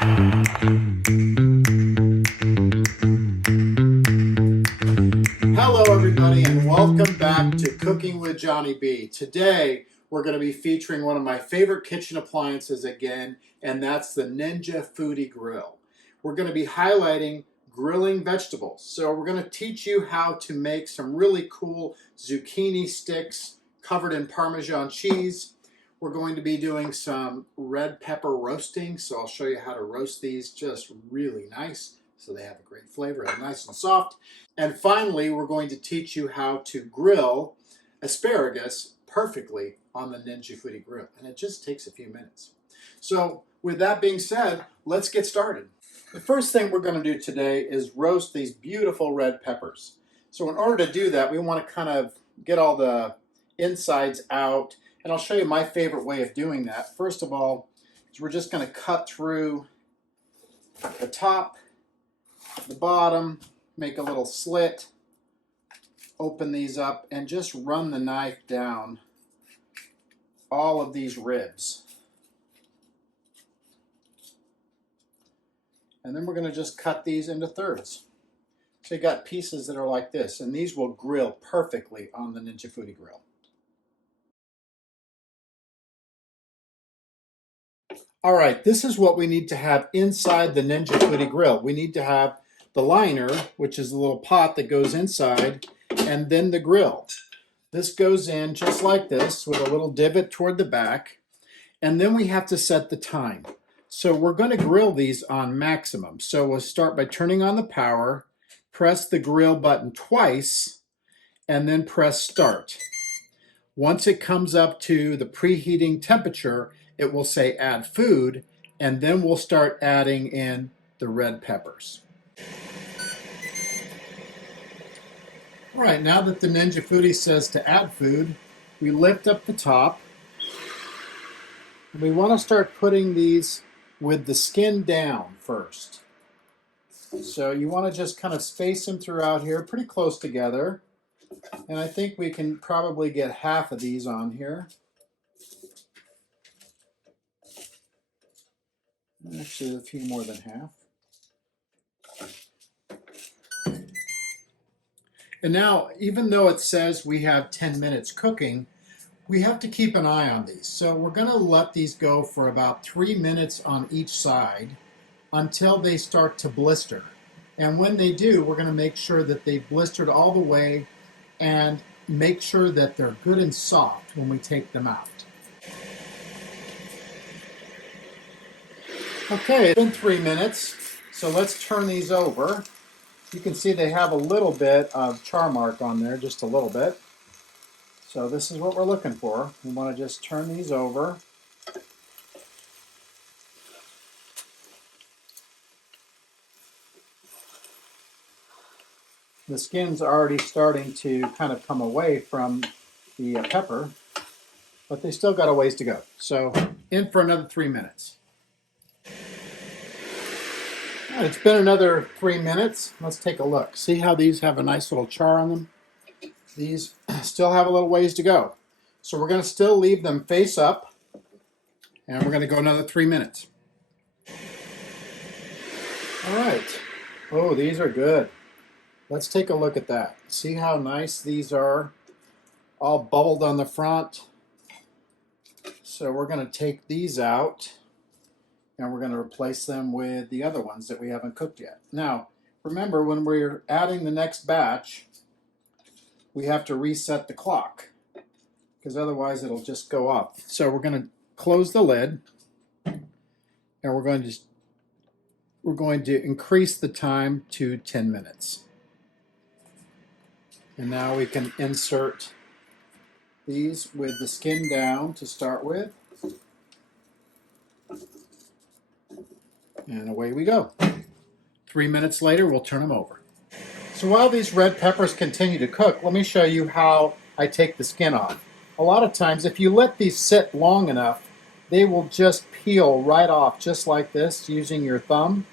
Hello everybody and welcome back to Cooking with Johnny B. Today we're going to be featuring one of my favorite kitchen appliances again, and that's the Ninja Foodi Grill. We're going to be highlighting grilling vegetables. So we're going to teach you how to make some really cool zucchini sticks covered in Parmesan cheese. We're going to be doing some red pepper roasting, so I'll show you how to roast these just really nice so they have a great flavor and nice and soft. And finally, we're going to teach you how to grill asparagus perfectly on the Ninja Foodi Grill. And it just takes a few minutes. So with that being said, let's get started. The first thing we're going to do today is roast these beautiful red peppers. So in order to do that, we want to kind of get all the insides out. And I'll show you my favorite way of doing that. First of all, is we're just going to cut through the top, the bottom, make a little slit, open these up, and just run the knife down all of these ribs. And then we're going to just cut these into thirds. So you got pieces that are like this, and these will grill perfectly on the Ninja Foodi Grill. All right, this is what we need to have inside the Ninja Foodi Grill. We need to have the liner, which is the little pot that goes inside, and then the grill. This goes in just like this with a little divot toward the back, and then we have to set the time. So we're going to grill these on maximum. So we'll start by turning on the power, press the grill button twice, and then press start. Once it comes up to the preheating temperature, it will say add food, and then we'll start adding in the red peppers. All right, now that the Ninja Foodi says to add food, we lift up the top. We want to start putting these with the skin down first. So you want to just kind of space them throughout here, pretty close together. And I think we can probably get half of these on here. Actually, a few more than half. And now, even though it says we have 10 minutes cooking, we have to keep an eye on these. So we're going to let these go for about 3 minutes on each side until they start to blister. And when they do, we're going to make sure that they've blistered all the way and make sure that they're good and soft when we take them out. Okay, it's been 3 minutes, so let's turn these over. You can see they have a little bit of char mark on there, just a little bit. So this is what we're looking for. We want to just turn these over. The skin's already starting to kind of come away from the pepper, but they still got a ways to go. So in for another 3 minutes. All right, it's been another 3 minutes. Let's take a look. See how these have a nice little char on them? These still have a little ways to go. So we're going to still leave them face up, and we're going to go another 3 minutes. All right. Oh, these are good. Let's take a look at that. See how nice these are? All bubbled on the front. So we're going to take these out, and we're going to replace them with the other ones that we haven't cooked yet. Now, remember, when we're adding the next batch, we have to reset the clock, because otherwise it'll just go off. So we're going to close the lid, and we're going to increase the time to 10 minutes. And now we can insert these with the skin down to start with. And away we go. 3 minutes later, we'll turn them over. So while these red peppers continue to cook, let me show you how I take the skin off. A lot of times, if you let these sit long enough, they will just peel right off, just like this, using your thumb.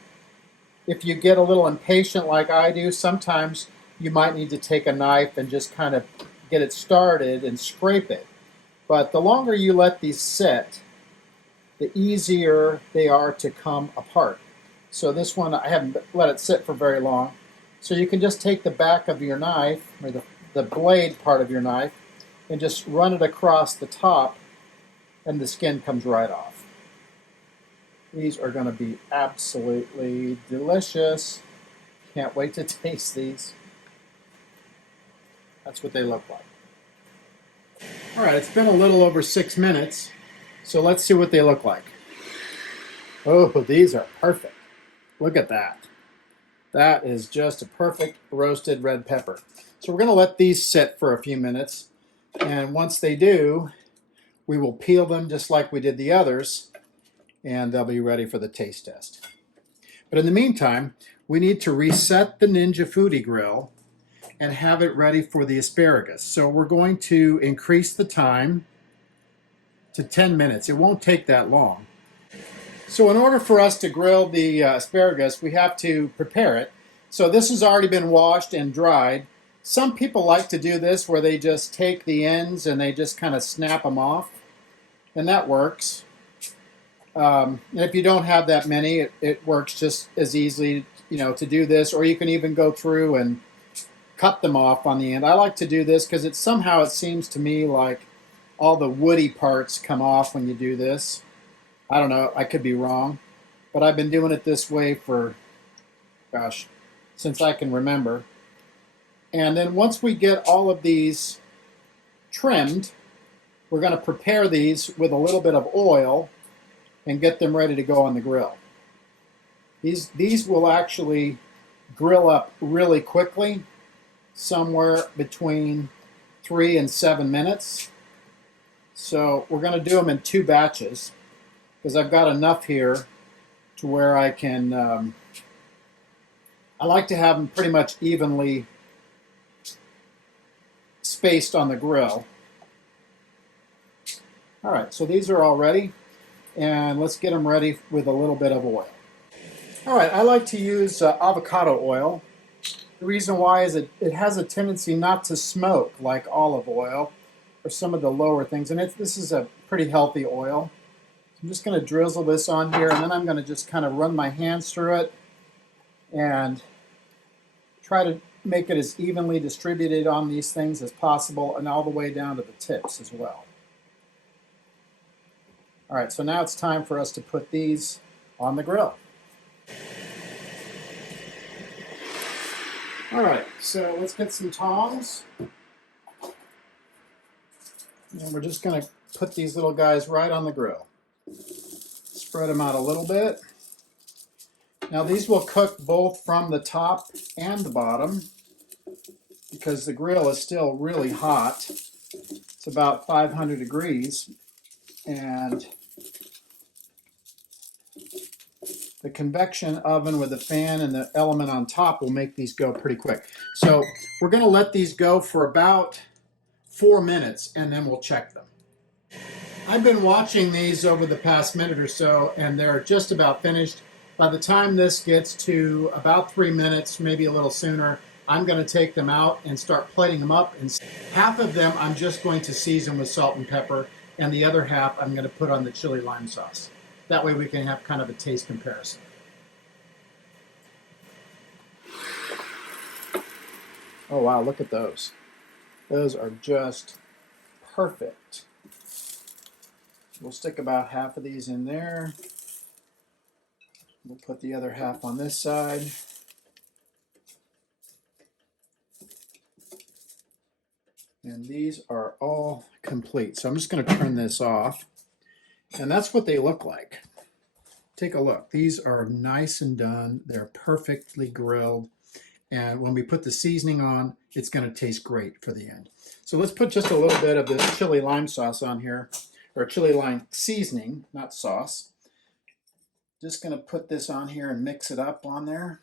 If you get a little impatient like I do, sometimes you might need to take a knife and just kind of get it started and scrape it. But the longer you let these sit, the easier they are to come apart. So this one, I haven't let it sit for very long. So you can just take the back of your knife, or the blade part of your knife, and just run it across the top, and the skin comes right off. These are going to be absolutely delicious. Can't wait to taste these. That's what they look like. All right, it's been a little over 6 minutes, so let's see what they look like. Oh, these are perfect. Look at that. That is just a perfect roasted red pepper. So we're going to let these sit for a few minutes, and once they do, we will peel them just like we did the others, and they'll be ready for the taste test. But in the meantime, we need to reset the Ninja Foodi Grill and have it ready for the asparagus. So we're going to increase the time to 10 minutes. It won't take that long. So in order for us to grill the asparagus, we have to prepare it. So this has already been washed and dried. Some people like to do this where they just take the ends and they just kind of snap them off, and that works. And if you don't have that many, it works just as easily, to do this, or you can even go through and cut them off on the end. I like to do this because it seems to me like all the woody parts come off when you do this. I don't know, I could be wrong, but I've been doing it this way for, gosh, since I can remember. And then once we get all of these trimmed, we're going to prepare these with a little bit of oil and get them ready to go on the grill. These will actually grill up really quickly, somewhere between 3 and 7 minutes. So we're going to do them in 2 batches because I've got enough here to where I can, I like to have them pretty much evenly spaced on the grill. All right, so these are all ready, and let's get them ready with a little bit of oil. All right, I like to use avocado oil. The reason why is it has a tendency not to smoke like olive oil or some of the lower things, and this is a pretty healthy oil. So I'm just going to drizzle this on here, and then I'm going to just kind of run my hands through it and try to make it as evenly distributed on these things as possible, and all the way down to the tips as well. All right, so now it's time for us to put these on the grill. All right, so let's get some tongs. And we're just going to put these little guys right on the grill. Spread them out a little bit. Now these will cook both from the top and the bottom because the grill is still really hot. It's about 500 degrees, and the convection oven with the fan and the element on top will make these go pretty quick. So we're going to let these go for about 4 minutes, and then we'll check them. I've been watching these over the past minute or so, and they're just about finished. By the time this gets to about 3 minutes, maybe a little sooner, I'm going to take them out and start plating them up. And half of them I'm just going to season with salt and pepper, and the other half I'm going to put on the chili lime sauce. That way we can have kind of a taste comparison. Oh wow, look at those. Those are just perfect. We'll stick about half of these in there. We'll put the other half on this side. And these are all complete. So I'm just going to turn this off. And that's what they look like. Take a look. These are nice and done. They're perfectly grilled. And when we put the seasoning on, it's going to taste great for the end. So let's put just a little bit of this chili lime sauce on here, or chili lime seasoning, not sauce. Just going to put this on here and mix it up on there.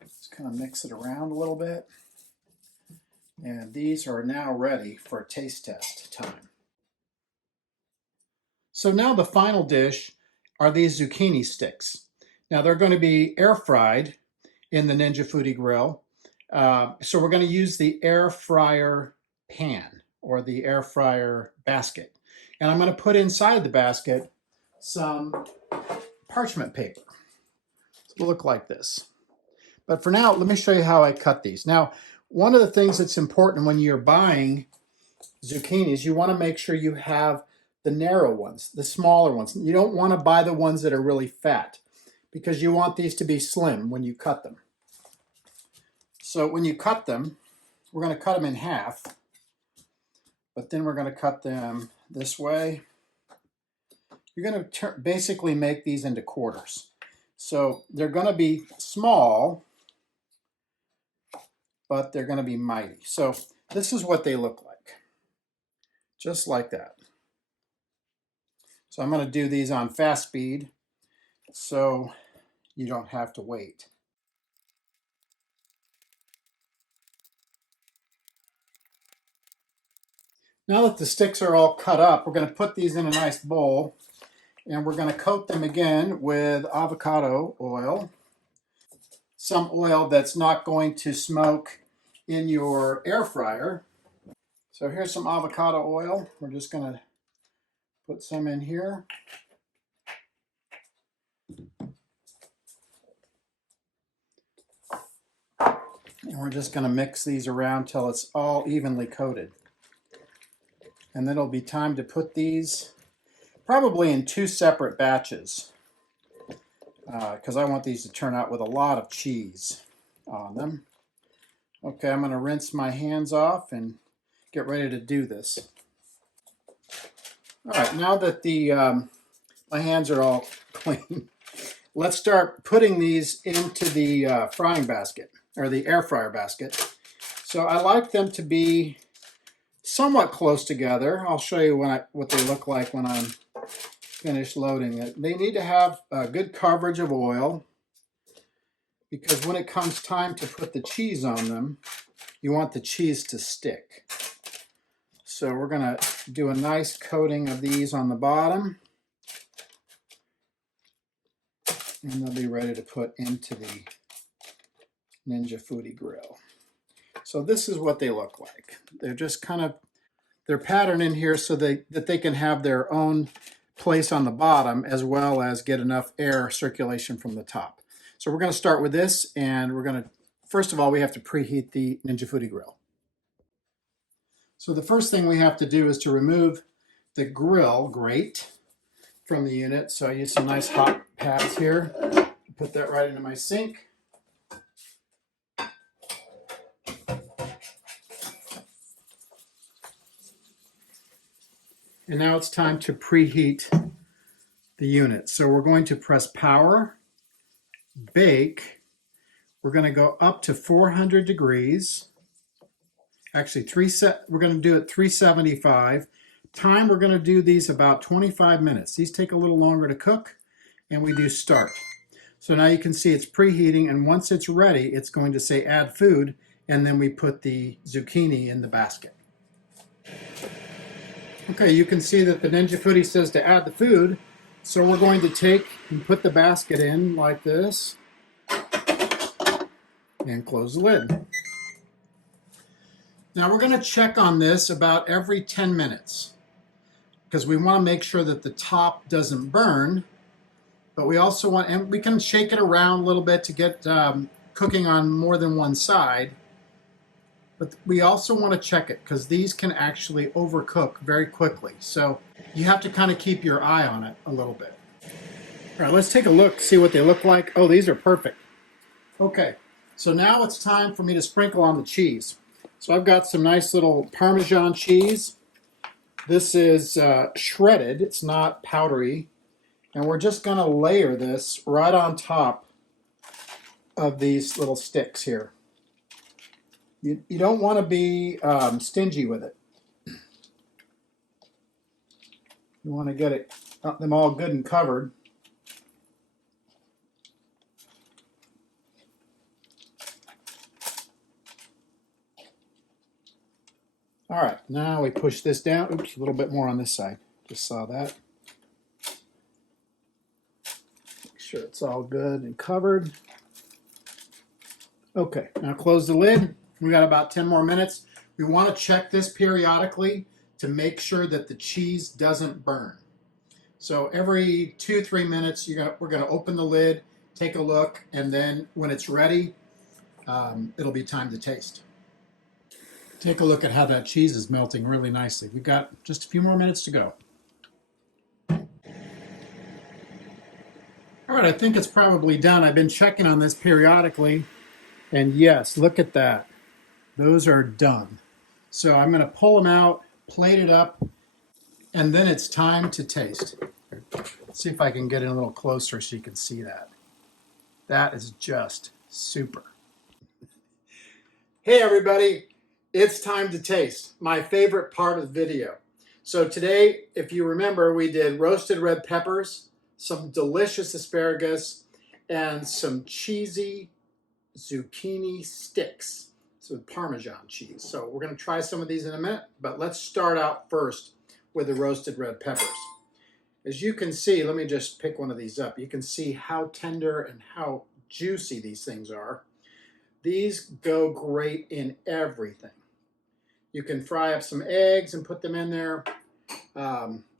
Just kind of mix it around a little bit. And these are now ready for a taste test time. So now the final dish are these zucchini sticks. Now they're going to be air fried in the Ninja Foodi Grill. So we're going to use the air fryer pan or the air fryer basket. And I'm going to put inside the basket some parchment paper. It'll look like this. But for now, let me show you how I cut these. Now, one of the things that's important when you're buying zucchinis, you want to make sure you have the narrow ones, the smaller ones. You don't want to buy the ones that are really fat because you want these to be slim when you cut them. So when you cut them, we're going to cut them in half, but then we're going to cut them this way. You're going to basically make these into quarters. So they're going to be small, but they're going to be mighty. So this is what they look like, just like that. So I'm going to do these on fast speed so you don't have to wait. Now that the sticks are all cut up, we're going to put these in a nice bowl and we're going to coat them again with avocado oil. Some oil that's not going to smoke in your air fryer. So here's some avocado oil. We're just going to put some in here. And we're just going to mix these around till it's all evenly coated. And then it'll be time to put these probably in 2 separate batches because I want these to turn out with a lot of cheese on them. Okay, I'm going to rinse my hands off and get ready to do this. All right, now that my hands are all clean, let's start putting these into the frying basket or the air fryer basket. So I like them to be somewhat close together. I'll show you what they look like when I'm finished loading it. They need to have a good coverage of oil because when it comes time to put the cheese on them, you want the cheese to stick. So we're going to do a nice coating of these on the bottom and they'll be ready to put into the Ninja Foodi Grill. So this is what they look like. They're just kind of, they're patterned in here so that they can have their own place on the bottom as well as get enough air circulation from the top. So we're going to start with this and we're going to, first of all, we have to preheat the Ninja Foodi Grill. So the first thing we have to do is to remove the grill grate from the unit. So I use some nice hot pads here. Put that right into my sink. And now it's time to preheat the unit. So we're going to press power, bake. We're going to go up to 400 degrees. Actually, we're going to do it 375. Time, we're going to do these about 25 minutes. These take a little longer to cook, and we do start. So now you can see it's preheating, and once it's ready, it's going to say add food, and then we put the zucchini in the basket. Okay, you can see that the Ninja Foodi says to add the food, so we're going to take and put the basket in like this, and close the lid. Now we're going to check on this about every 10 minutes because we want to make sure that the top doesn't burn, but we also want, and we can shake it around a little bit to get cooking on more than one side, but we also want to check it because these can actually overcook very quickly. So you have to kind of keep your eye on it a little bit. All right, let's take a look, see what they look like. Oh, these are perfect. Okay, so now it's time for me to sprinkle on the cheese. So I've got some nice little Parmesan cheese. This is shredded, it's not powdery. And we're just gonna layer this right on top of these little sticks here. You don't wanna be stingy with it. You wanna get them all good and covered. All right, now we push this down. Oops, a little bit more on this side. Just saw that. Make sure it's all good and covered. Okay, now close the lid. We got about 10 more minutes. We want to check this periodically to make sure that the cheese doesn't burn. So every 2-3 minutes, we're going to open the lid, take a look, and then when it's ready, it'll be time to taste. Take a look at how that cheese is melting really nicely. We've got just a few more minutes to go. All right, I think it's probably done. I've been checking on this periodically, and yes, look at that. Those are done. So I'm going to pull them out, plate it up, and then it's time to taste. Let's see if I can get in a little closer so you can see that. That is just super. Hey everybody, it's time to taste, my favorite part of the video. So today, if you remember, we did roasted red peppers, some delicious asparagus, and some cheesy zucchini sticks. So Parmesan cheese. So we're going to try some of these in a minute, but let's start out first with the roasted red peppers. As you can see, let me just pick one of these up. You can see how tender and how juicy these things are. These go great in everything. You can fry up some eggs and put them in there.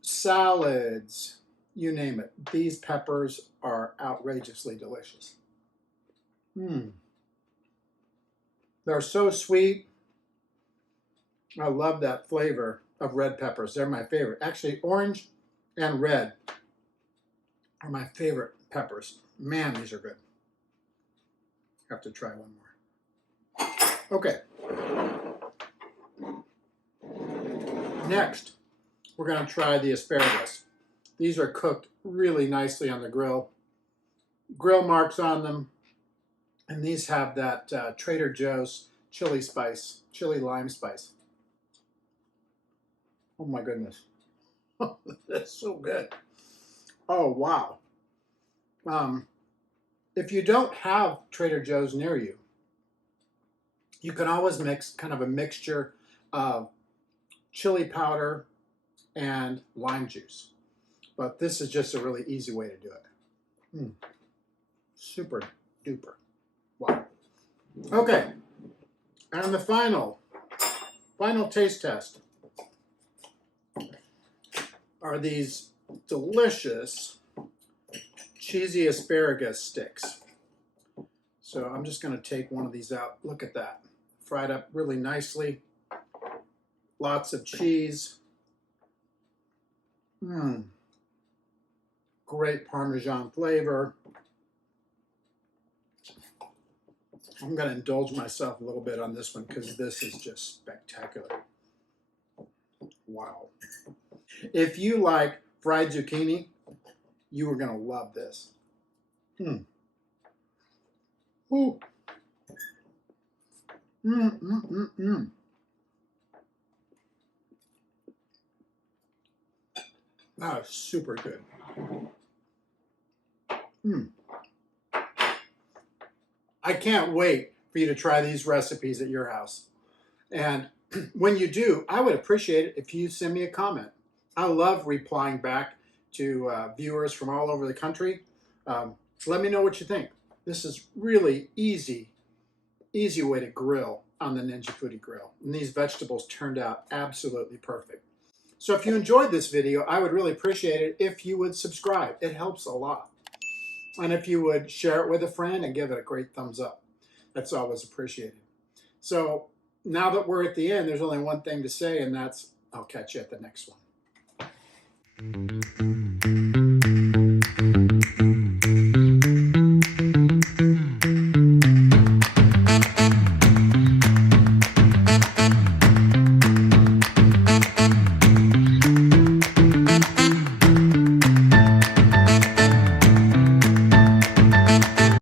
Salads, you name it. These peppers are outrageously delicious. They're so sweet. I love that flavor of red peppers. They're my favorite. Actually, orange and red are my favorite peppers. Man, these are good. Have to try one more. Okay. Next, we're going to try the asparagus. These are cooked really nicely on the grill. Grill marks on them. And these have that Trader Joe's chili lime spice. Oh my goodness. That's so good. Oh, wow. If you don't have Trader Joe's near you, you can always mix kind of a mixture of chili powder and lime juice. But this is just a really easy way to do it. Super duper. Wow. Okay. And the final taste test are these delicious cheesy asparagus sticks. So I'm just going to take one of these out. Look at that. Fried up really nicely. Lots of cheese. Great Parmesan flavor. I'm going to indulge myself a little bit on this one because this is just spectacular. Wow. If you like fried zucchini, you are going to love this. Ooh. That is super good. I can't wait for you to try these recipes at your house. And when you do, I would appreciate it if you send me a comment. I love replying back to viewers from all over the country. Let me know what you think. This is really easy way to grill on the Ninja Foodi Grill. And these vegetables turned out absolutely perfect. So if you enjoyed this video, I would really appreciate it if you would subscribe. It helps a lot. And if you would share it with a friend and give it a great thumbs up. That's always appreciated. So now that we're at the end, there's only one thing to say, and that's I'll catch you at the next one.